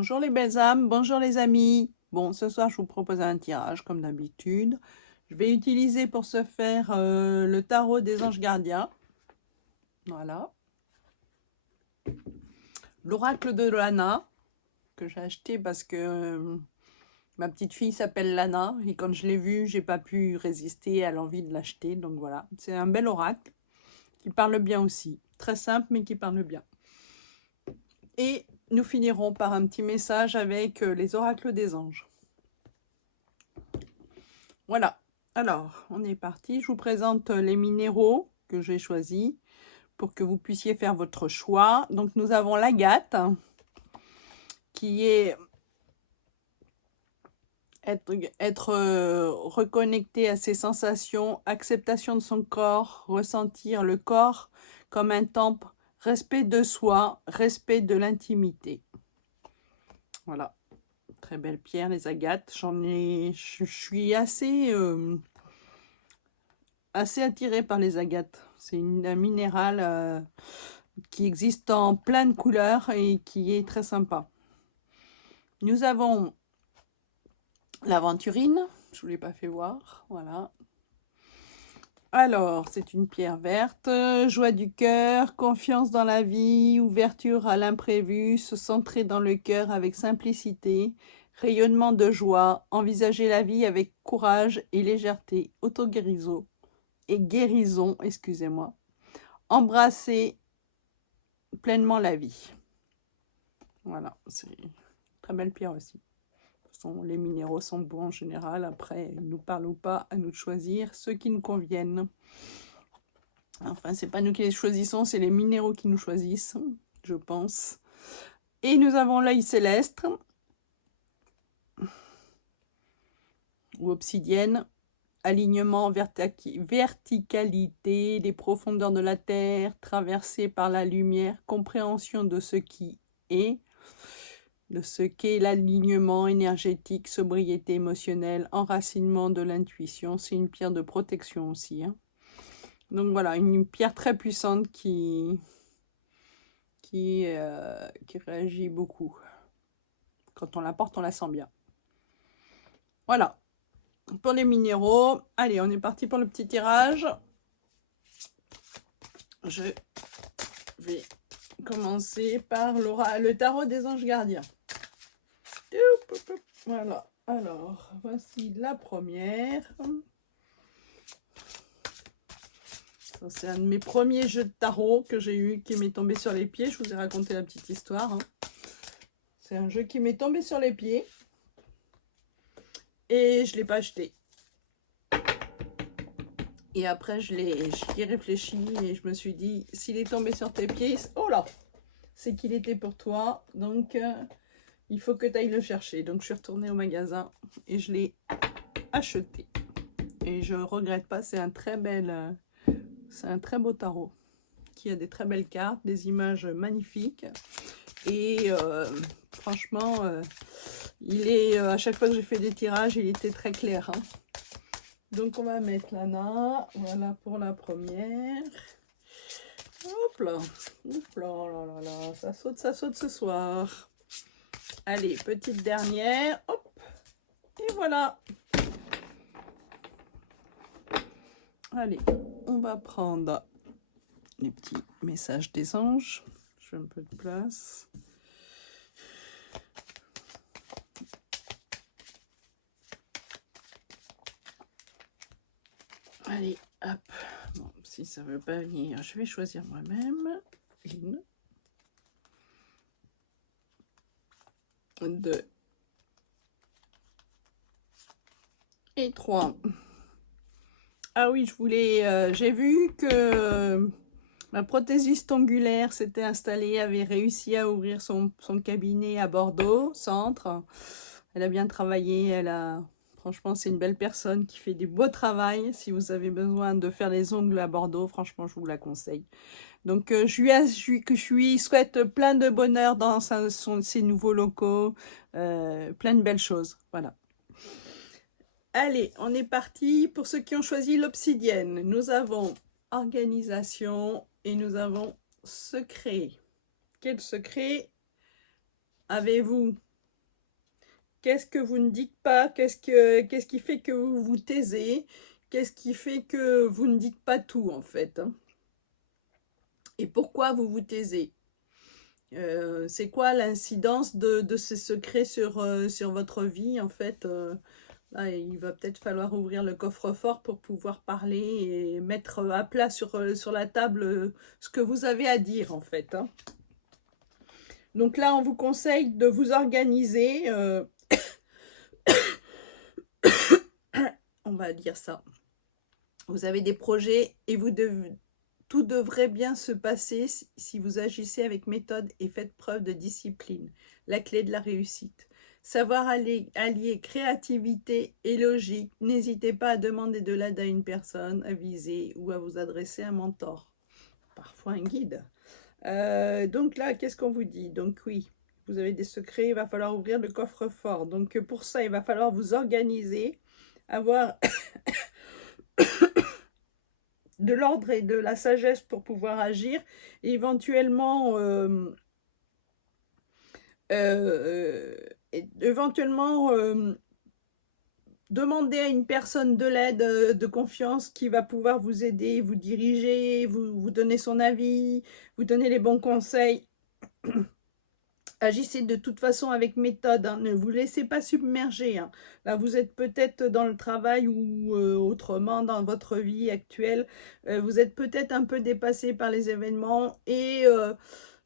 Bonjour les belles âmes, bonjour les amis. Bon, ce soir, je vous propose un tirage, comme d'habitude. Je vais utiliser pour ce faire le tarot des anges gardiens. Voilà. L'oracle de Lana, que j'ai acheté parce que ma petite fille s'appelle Lana. Et quand je l'ai vu, j'ai pas pu résister à l'envie de l'acheter. Donc voilà, c'est un bel oracle qui parle bien aussi. Très simple, mais qui parle bien. Et nous finirons par un petit message avec les oracles des anges. Voilà, alors on est parti. Je vous présente les minéraux que j'ai choisis pour que vous puissiez faire votre choix. Donc nous avons l'agate qui est être reconnecté à ses sensations, acceptation de son corps, ressentir le corps comme un temple, respect de soi, respect de l'intimité. Voilà, très belle pierre les agates. Je suis assez attirée par les agates. C'est un minéral qui existe en plein de couleurs et qui est très sympa. Nous avons l'aventurine, je ne vous l'ai pas fait voir, voilà. Alors, c'est une pierre verte, joie du cœur, confiance dans la vie, ouverture à l'imprévu, se centrer dans le cœur avec simplicité, rayonnement de joie, envisager la vie avec courage et légèreté, auto-guérison, excusez-moi, embrasser pleinement la vie. Voilà, c'est une très belle pierre aussi. Les minéraux sont bons en général. Après, ils nous parlent ou pas, à nous de choisir ceux qui nous conviennent. Enfin, c'est pas nous qui les choisissons, c'est les minéraux qui nous choisissent, je pense. Et nous avons l'œil céleste ou obsidienne, alignement, verticalité des profondeurs de la terre, traversée par la lumière, compréhension de ce qui est, de ce qu'est l'alignement énergétique, sobriété émotionnelle, enracinement de l'intuition. C'est une pierre de protection aussi. Hein. Donc voilà, une pierre très puissante qui réagit beaucoup. Quand on la porte, on la sent bien. Voilà, pour les minéraux. Allez, on est parti pour le petit tirage. Je vais commencer par le tarot des anges gardiens. Voilà, alors, voici la première. C'est un de mes premiers jeux de tarot que j'ai eu, qui m'est tombé sur les pieds. Je vous ai raconté la petite histoire. Hein. C'est un jeu qui m'est tombé sur les pieds. Et je ne l'ai pas acheté. Et après, j'y ai réfléchi et je me suis dit, s'il est tombé sur tes pieds, oh là, c'est qu'il était pour toi. Donc, il faut que tu ailles le chercher. Donc, je suis retournée au magasin et je l'ai acheté. Et je ne regrette pas, c'est un très beau tarot qui a des très belles cartes, des images magnifiques. Et franchement, il est à chaque fois que j'ai fait des tirages, il était très clair. Hein. Donc on va mettre Lana, voilà pour la première. Hop là, là, là, ça saute ce soir. Allez, petite dernière, hop, et voilà. Allez, on va prendre les petits messages des anges. Je fais un peu de place. Allez, hop. Bon, si ça ne veut pas venir, je vais choisir moi-même. 1, 2 et 3. Ah oui, j'ai vu que ma prothésiste ongulaire s'était installée, avait réussi à ouvrir son cabinet à Bordeaux, centre. Elle a bien travaillé, franchement, c'est une belle personne qui fait du beau travail. Si vous avez besoin de faire les ongles à Bordeaux, franchement, je vous la conseille. Donc, je lui souhaite plein de bonheur dans ses nouveaux locaux, plein de belles choses. Voilà. Allez, on est parti pour ceux qui ont choisi l'obsidienne. Nous avons organisation et nous avons secret. Quel secret avez-vous Qu'est-ce que vous ne dites pas? Qu'est-ce qui fait que vous vous taisez? Qu'est-ce qui fait que vous ne dites pas tout, en fait, hein? Et pourquoi vous vous taisez? C'est quoi l'incidence de ces secrets sur votre vie, en fait? Là, il va peut-être falloir ouvrir le coffre-fort pour pouvoir parler et mettre à plat sur la table ce que vous avez à dire, en fait, hein. Donc là, on vous conseille de vous organiser. On va dire ça. Vous avez des projets et tout devrait bien se passer si vous agissez avec méthode et faites preuve de discipline. La clé de la réussite. Savoir allier créativité et logique. N'hésitez pas à demander de l'aide à une personne avisée ou à vous adresser à un mentor. Parfois un guide. Donc là, qu'est-ce qu'on vous dit? Donc oui, vous avez des secrets, il va falloir ouvrir le coffre-fort. Donc pour ça, il va falloir vous organiser, avoir de l'ordre et de la sagesse pour pouvoir agir, et éventuellement, demander à une personne de l'aide, de confiance, qui va pouvoir vous aider, vous diriger, vous donner son avis, vous donner les bons conseils. Agissez de toute façon avec méthode, hein. Ne vous laissez pas submerger, hein. Là, vous êtes peut-être dans le travail ou autrement dans votre vie actuelle. Vous êtes peut-être un peu dépassé par les événements et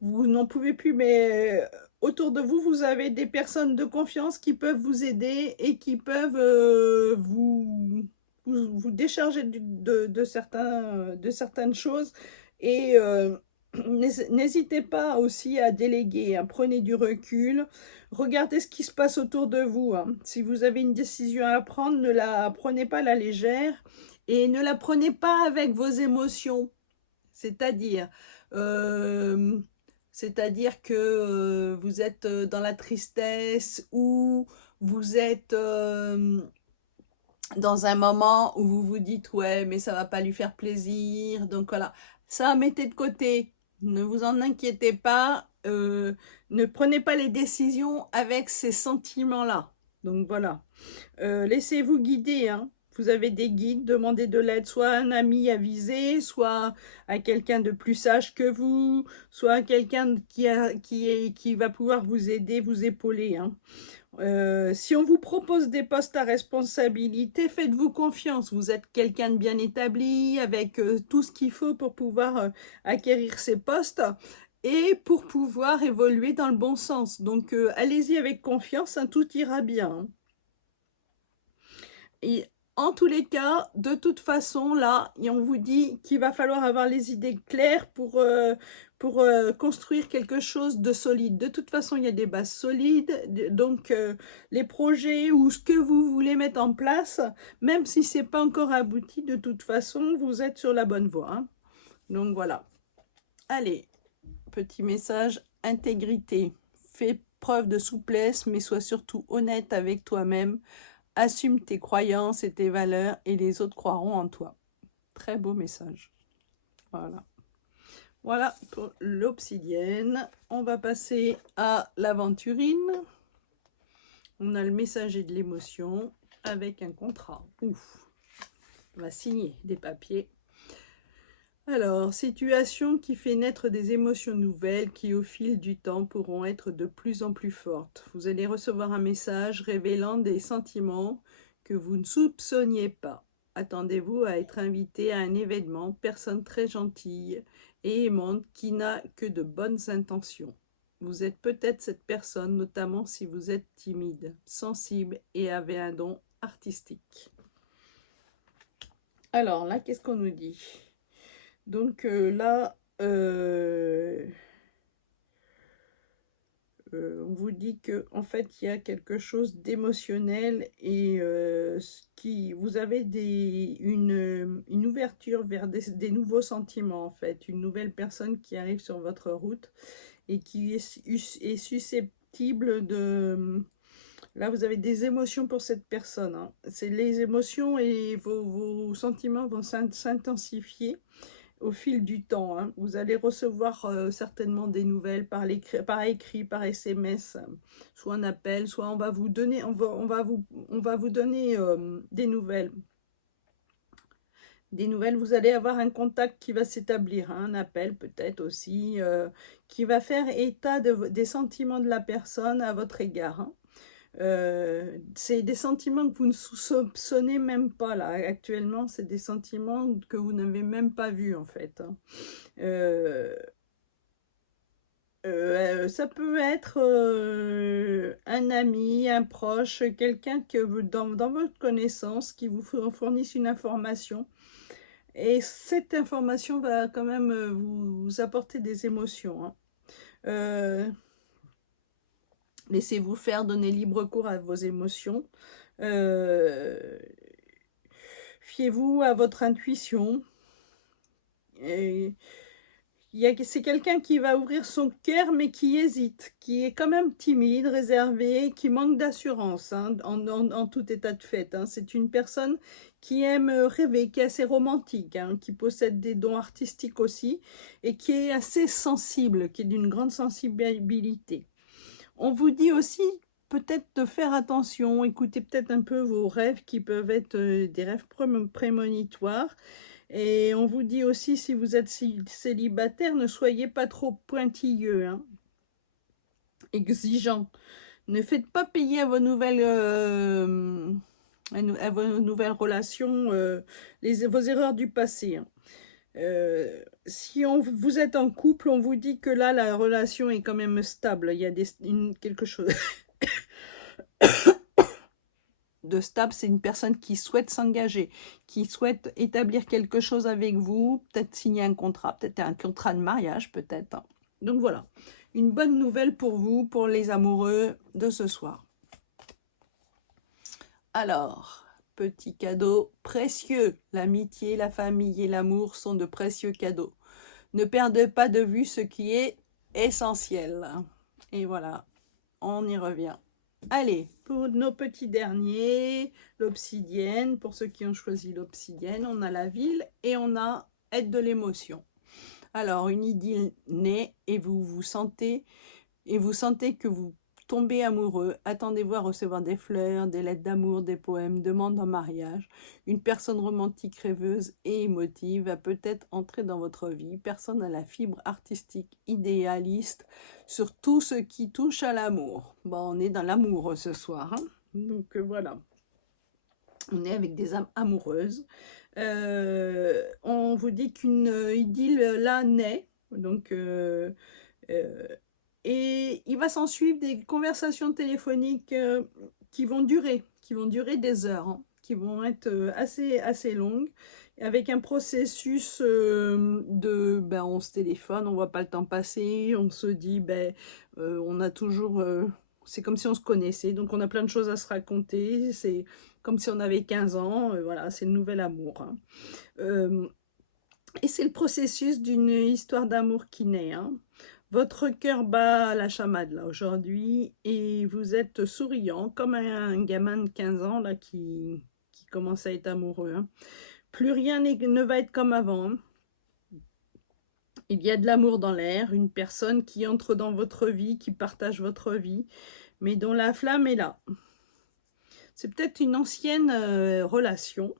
vous n'en pouvez plus. Mais autour de vous, vous avez des personnes de confiance qui peuvent vous aider et qui peuvent vous décharger de certaines choses. Et n'hésitez pas aussi à déléguer, hein. Prenez du recul, regardez ce qui se passe autour de vous, hein. Si vous avez une décision à prendre, ne la prenez pas à la légère et ne la prenez pas avec vos émotions. C'est-à-dire, euh, que vous êtes dans la tristesse ou vous êtes dans un moment où vous vous dites ouais mais ça va pas lui faire plaisir, donc voilà, ça mettez de côté, ne vous en inquiétez pas, ne prenez pas les décisions avec ces sentiments là. Donc voilà, laissez-vous guider, hein. Vous avez des guides, demandez de l'aide, soit à un ami avisé, soit à quelqu'un de plus sage que vous, soit à quelqu'un qui va pouvoir vous aider, vous épauler, hein. Si on vous propose des postes à responsabilité, faites-vous confiance. Vous êtes quelqu'un de bien établi, avec tout ce qu'il faut pour pouvoir acquérir ces postes et pour pouvoir évoluer dans le bon sens. Donc, allez-y avec confiance, hein, tout ira bien, hein. Et en tous les cas, de toute façon, là, on vous dit qu'il va falloir avoir les idées claires pour construire quelque chose de solide. De toute façon, il y a des bases solides, donc les projets ou ce que vous voulez mettre en place, même si ce n'est pas encore abouti, de toute façon, vous êtes sur la bonne voie, hein. Donc voilà. Allez, petit message, intégrité. Fais preuve de souplesse, mais sois surtout honnête avec toi-même. Assume tes croyances et tes valeurs et les autres croiront en toi. Très beau message. Voilà. Voilà pour l'obsidienne. On va passer à l'aventurine. On a le messager de l'émotion avec un contrat. Ouf. On va signer des papiers. Alors, situation qui fait naître des émotions nouvelles qui, au fil du temps, pourront être de plus en plus fortes. Vous allez recevoir un message révélant des sentiments que vous ne soupçonniez pas. Attendez-vous à être invité à un événement, personne très gentille et aimante qui n'a que de bonnes intentions. Vous êtes peut-être cette personne, notamment si vous êtes timide, sensible et avez un don artistique. Alors là, qu'est-ce qu'on nous dit ? Donc là, on vous dit que en fait, il y a quelque chose d'émotionnel et vous avez une ouverture vers des nouveaux sentiments, en fait. Une nouvelle personne qui arrive sur votre route et qui est susceptible de... Là, vous avez des émotions pour cette personne, hein. C'est les émotions et vos sentiments vont s'intensifier. au fil du temps. Hein. Vous allez recevoir certainement des nouvelles par écrit, par SMS, soit un appel, soit on va vous donner, on va vous donner des nouvelles. Vous allez avoir un contact qui va s'établir, hein, un appel peut-être aussi, qui va faire état des sentiments de la personne à votre égard. Hein. C'est des sentiments que vous ne soupçonnez même pas là. Actuellement, c'est des sentiments que vous n'avez même pas vus en fait. Hein. Ça peut être un ami, un proche, quelqu'un que dans votre connaissance qui vous fournisse une information. Et cette information va quand même vous apporter des émotions. Hein. Laissez-vous faire, donnez libre cours à vos émotions. Fiez-vous à votre intuition. C'est quelqu'un qui va ouvrir son cœur mais qui hésite, qui est quand même timide, réservé, qui manque d'assurance hein, en tout état de fait. Hein. C'est une personne qui aime rêver, qui est assez romantique, hein, qui possède des dons artistiques aussi et qui est assez sensible, qui est d'une grande sensibilité. On vous dit aussi peut-être de faire attention, écoutez peut-être un peu vos rêves qui peuvent être des rêves prémonitoires. Et on vous dit aussi, si vous êtes célibataire, ne soyez pas trop pointilleux, hein, exigeant. Ne faites pas payer à vos nouvelles, relations vos erreurs du passé. Hein. Si vous êtes en couple, on vous dit que là, la relation est quand même stable. Il y a quelque chose de stable, c'est une personne qui souhaite s'engager, qui souhaite établir quelque chose avec vous, peut-être signer un contrat, peut-être un contrat de mariage, peut-être. Hein. Donc voilà, une bonne nouvelle pour vous, pour les amoureux de ce soir. Alors, petit cadeau précieux. L'amitié, la famille et l'amour sont de précieux cadeaux. Ne perdez pas de vue ce qui est essentiel. Et voilà, on y revient. Allez, pour nos petits derniers, l'obsidienne. Pour ceux qui ont choisi l'obsidienne, on a la ville et on a aide de l'émotion. Alors, une idylle naît et vous sentez que vous tombez amoureux. Attendez-vous à recevoir des fleurs, des lettres d'amour, des poèmes, demandes en mariage. Une personne romantique, rêveuse et émotive va peut-être entrer dans votre vie. Personne à la fibre artistique idéaliste sur tout ce qui touche à l'amour. Bon, on est dans l'amour ce soir. Hein. Donc voilà. On est avec des âmes amoureuses. On vous dit qu'une idylle là naît. Donc et il va s'en suivre des conversations téléphoniques qui vont durer des heures, hein, qui vont être assez longues, avec un processus on se téléphone, on voit pas le temps passer, on se dit, on a toujours, c'est comme si on se connaissait, donc on a plein de choses à se raconter, c'est comme si on avait 15 ans, voilà, c'est le nouvel amour. Hein. Et c'est le processus d'une histoire d'amour qui naît, hein. Votre cœur bat la chamade là aujourd'hui et vous êtes souriant comme un gamin de 15 ans là qui commence à être amoureux. Hein. Plus rien ne va être comme avant. Hein. Il y a de l'amour dans l'air, une personne qui entre dans votre vie, qui partage votre vie, mais dont la flamme est là. C'est peut-être une ancienne relation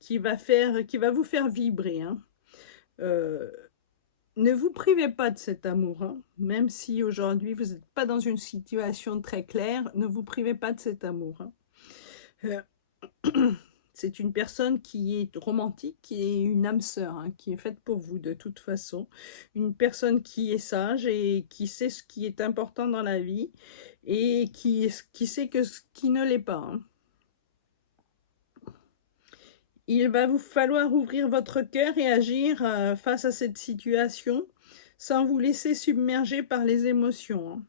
qui va vous faire vibrer. Hein. Ne vous privez pas de cet amour, hein. Même si aujourd'hui vous n'êtes pas dans une situation très claire, ne vous privez pas de cet amour. Hein. C'est une personne qui est romantique, qui est une âme sœur, hein, qui est faite pour vous de toute façon. Une personne qui est sage et qui sait ce qui est important dans la vie et qui sait que ce qui ne l'est pas. Hein. Il va vous falloir ouvrir votre cœur et agir face à cette situation sans vous laisser submerger par les émotions. Hein.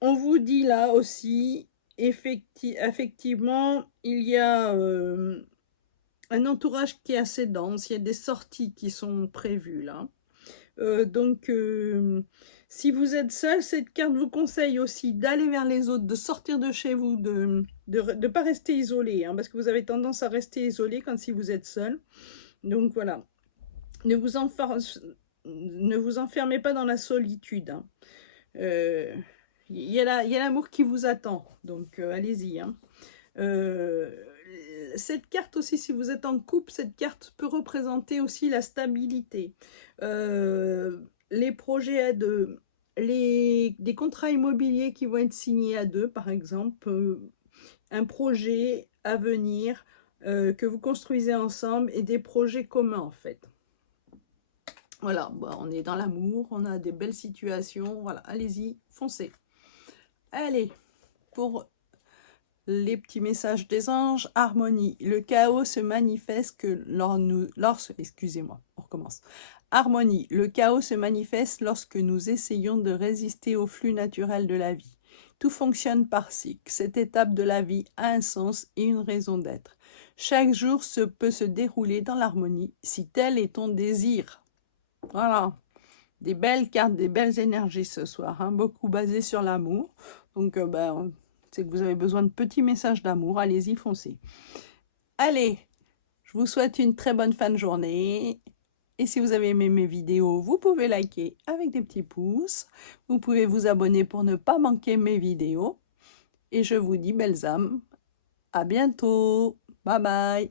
On vous dit là aussi, effectivement, il y a un entourage qui est assez dense, il y a des sorties qui sont prévues là. Donc, si vous êtes seul, cette carte vous conseille aussi d'aller vers les autres, de sortir de chez vous, de ne pas rester isolé, hein, parce que vous avez tendance à rester isolé si vous êtes seul. Donc voilà, ne vous enfermez pas dans la solitude. Hein. Il y a l'amour qui vous attend, donc allez-y. Hein. Cette carte aussi, si vous êtes en couple, cette carte peut représenter aussi la stabilité. Les projets à deux, des contrats immobiliers qui vont être signés à deux, par exemple, un projet à venir que vous construisez ensemble et des projets communs en fait. Voilà, bon, on est dans l'amour, on a des belles situations, voilà, allez-y, foncez. Allez, pour les petits messages des anges, harmonie. Le chaos se manifeste que excusez-moi, on recommence. Harmonie. Le chaos se manifeste lorsque nous essayons de résister au flux naturel de la vie. Tout fonctionne par cycle. Cette étape de la vie a un sens et une raison d'être. Chaque jour peut se dérouler dans l'harmonie si tel est ton désir. Voilà. Des belles cartes, des belles énergies ce soir, hein, beaucoup basées sur l'amour. Donc, c'est que vous avez besoin de petits messages d'amour. Allez-y, foncez. Allez, je vous souhaite une très bonne fin de journée. Et si vous avez aimé mes vidéos, vous pouvez liker avec des petits pouces. Vous pouvez vous abonner pour ne pas manquer mes vidéos. Et je vous dis, belles âmes, à bientôt. Bye bye.